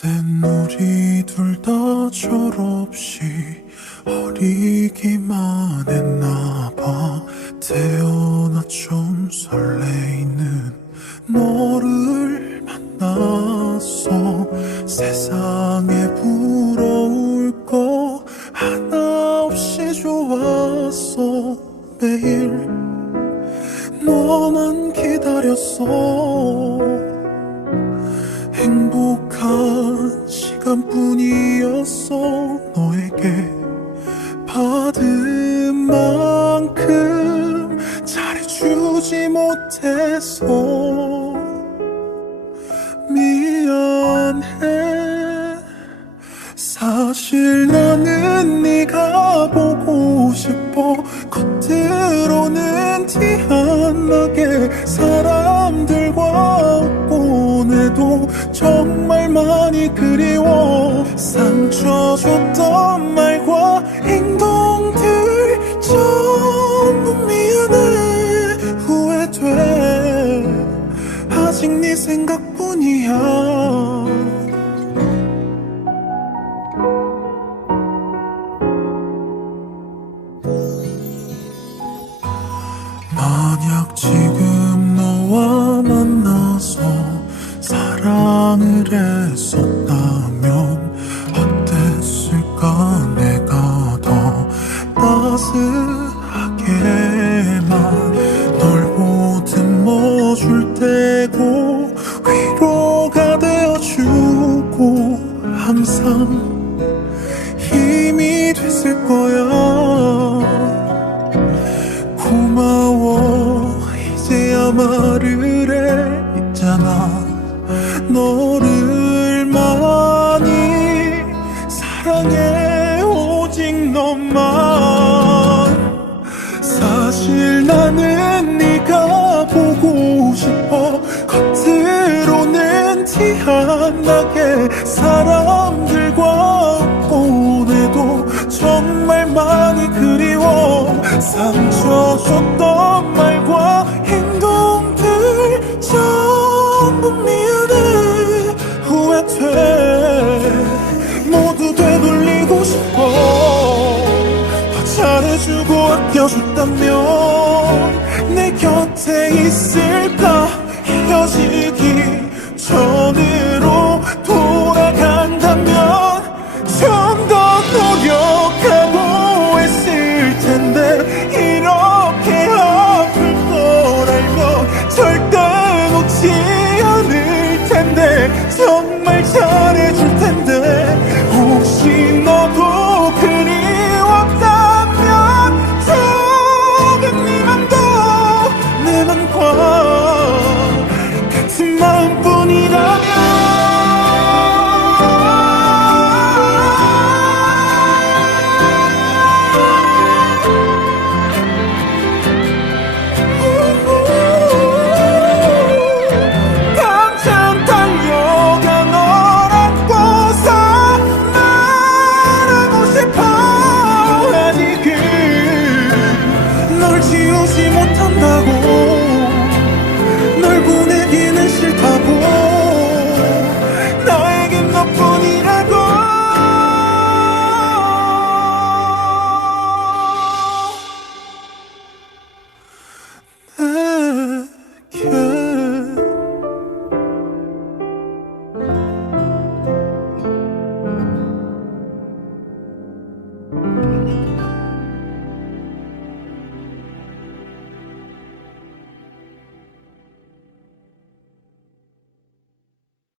그땐 우리 둘 다 졸업시 어리기만 했나 봐. 태어나 좀 설레이는 너를 만났어 세상에 부러울 거 하나 없이 좋았어 매일 너만 기다렸어 시간뿐이었어. 너에게 받은 만큼 잘해주지 못해서. 미안해. 사실 나는 네가 보고 싶어. 겉으로는 티 안 나게 사람들과 웃곤 해도 정말 많이 그리워 상처 줬던 말과 행동들 전부 미안해 후회돼. 아직 네 생각뿐이야. 만약 지금 너와 만나서 사랑을 했었 항상 힘이 됐을 거야. 고마워 이제야 말을 해. 있잖아 너를 나게 사람들과 해도 정말 많이 그리워 상처 줬던 말과 행동들 전부 미안해. 후회돼. 모두 되돌리고 싶어. 더 잘해주고 아껴줬다면 내 곁에 있을까? 헤어지기 전 so 지 못한다고.